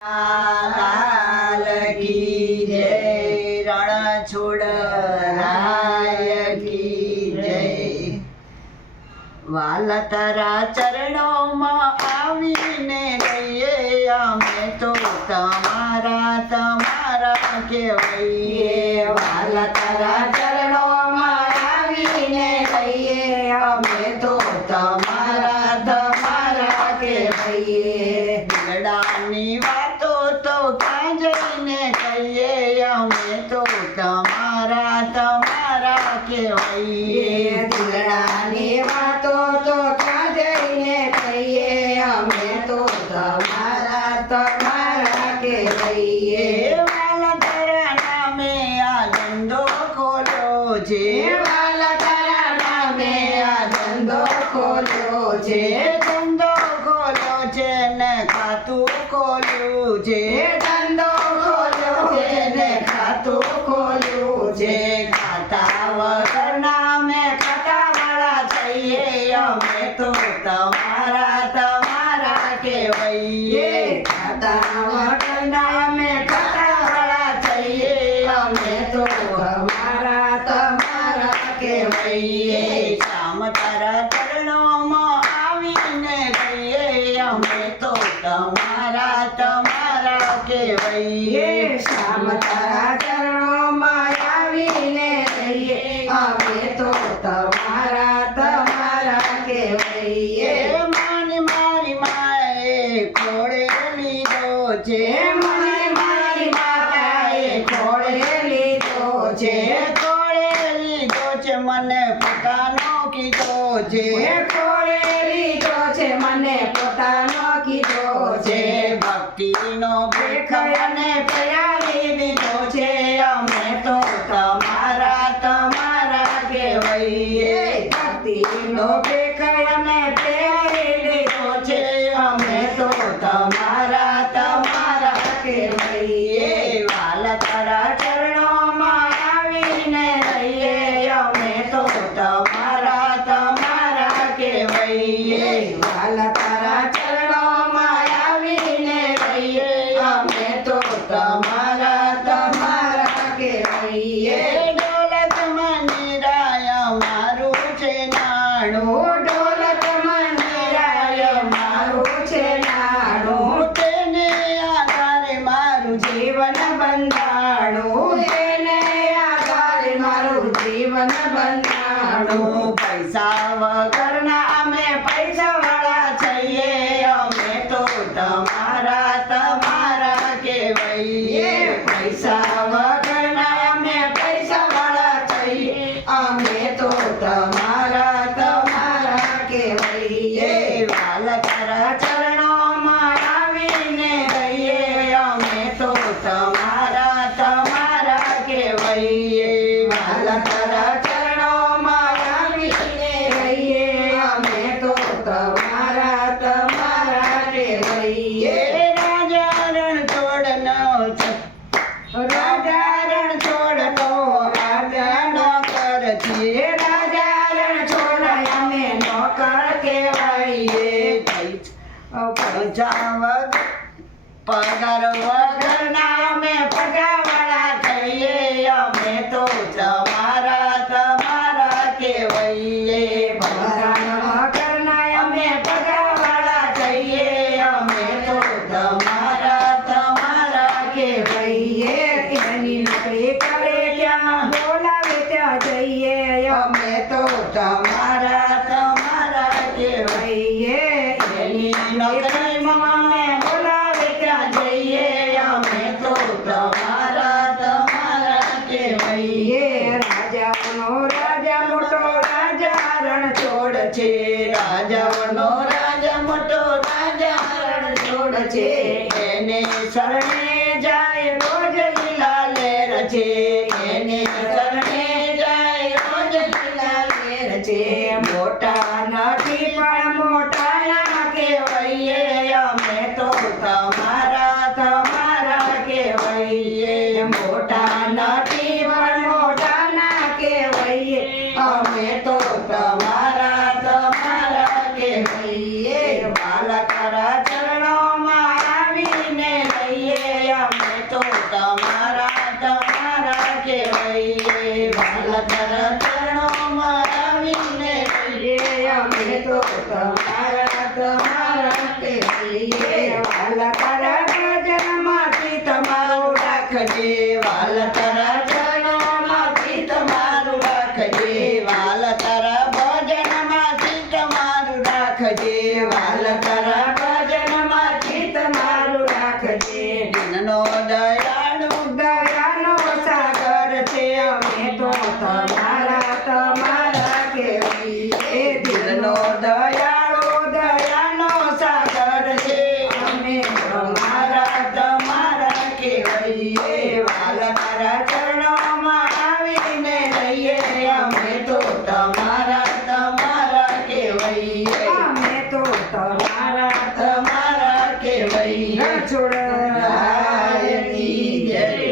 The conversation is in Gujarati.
लाल की जय, रणछोड़राय की जय। वाला तारा चरणों में आवीने रहिए, अमे तो तमारा तमारा कहेवाईए। वाला तारा चरणों में आवीने रहिए, अमे तो तमारा तमारा कहेवाईए। दिलडानी वातो तो क्यां जईने कहीए, अमे तो तमारा तमारा कहेवाईए। दिलडानी वातो तो क्यां जईने कहीए, अमे तो तमारा तमारा कहेवाईए। वाला तारा नामे आ धंधो खोल्यो छे, वाला तारा नामे आ धंधो खोल्यो छे। धंधो खोल्यो छे ने खाતું खोल्યું છે, ધંધો ખોલ્યો છે ને ખાતું ખોલ્યું છે। ખાતા વગરના મેં ખાતાવાળા થઈએ, અમે તો તમારા તમારા કહેવાઈએ। ખાતા વગરના મેં ખાતાવાળા થઈએ, અમે તો તમારા તમારા કહેવાઈએ। શ્યામ તારા ચરણોમાં આવીને રહીએ, અમે તો તમારા તમારા કહેવાઈએ। શ્યામ તારા ચરણોમાં આવીને રહીએ, અમે તો તમારા તમારા કહેવાઈએ। મને મારી માએ ખોળે લીધો છે, મને મારી માએ ખોળે લીધો છે। ખોળે લીધો છે મને પોતાનો કીધો છે, ખોળે લીધો છે મને પોતાનો કીધો છે। ભક્તિનો ભેખ મને પહેરાવી દીધો છે, અમે તો તમારા તમારા કહેવાઈએ। ભક્તિનો ભેખ મને પહેરાવી દીધો છે, અમે તો તમારા તમારા કહેવાઈએ। વાલા તારા ચરણોમાં આવીને રહીએ, અમે તો તમારા તમારા કહેવાઈએ। વાલા તારા ચરણોમાં આવીને રહીએ, અમે તો તમારા તમારા કહેવાઈએ। ઢોલક મંદિરાય મારું છે નાણું, ઢોલક મંદિરાય મારું છે નાણું। તેને આધારે મારું જીવન બંધાણું, તેને આધારે મારું જીવન બંધાણું। પૈસા વગરના અમે પૈસાવાળા થઈએ, અમે તો તમારા તમારા કહેવાઈએ। પૈસા વગરના અમે પૈસાવાળા થઈએ, અમે તો તમારા તમારા કહેવાઈએ। વાલા તારા ચરણોમાં આવીને રહીએ, અમે તો તમારા તમારા કહેવાઈએ। વાલા તારા ચરણોમાં આવીને રહીએ, અમે તો તમારા તમારા કહેવાઈએ। રાજા રણછોડનો રાજા રણછોડનો રાજા નોકર છે, રાજા રણછોડ અમે નોકર કહેવાઈએ। પગાર વગરના અમે પગારવાળા થઈએ, અમે તો તમારા તમારા કહેવાઈએ। પગાર વગરના અમે પગારવાળા થઈએ, અમે તો તમારા તમારા કહેવાઈએ। એની નોકરી કરે ત્યાં બોલાવે ત્યાં જઈએ, અમે તો તમારા તમારા કહેવાઈએ। એની નોકરીમાં અમે બોલાવે ત્યાં જઈએ, અમે તો તમારા તમારા કહેવાઈએ। રાજાઓનો રાજા મોટો રાજા રણછોડ છે, રાજાઓનો રાજા મોટો રાજા રણછોડ છે। એને શરણે જાય રોજ લીલા લેર છે, એને શરણે જાય રોજ લીલા લેર છે। મોટા નથી પણ મોટા ના કહેવાઈએ, અમે તો તમારા તમારા કહેવાઈએ। મોટા નથી પણ મોટા ના કહેવાઈએ, અમે તો તમારા તમારા કહેવાઈએ। વાલા તારા ચરણોમાં આવીને રહીએ, રાખજે વાલ તારા ચરણોમાં ચિત્ત મારું રાખજે વાલ તારા ભજનમાં ચિત્ત મારું રાખજે વાલ તારા ભજનમાં ચિત્ત મારું રાખજે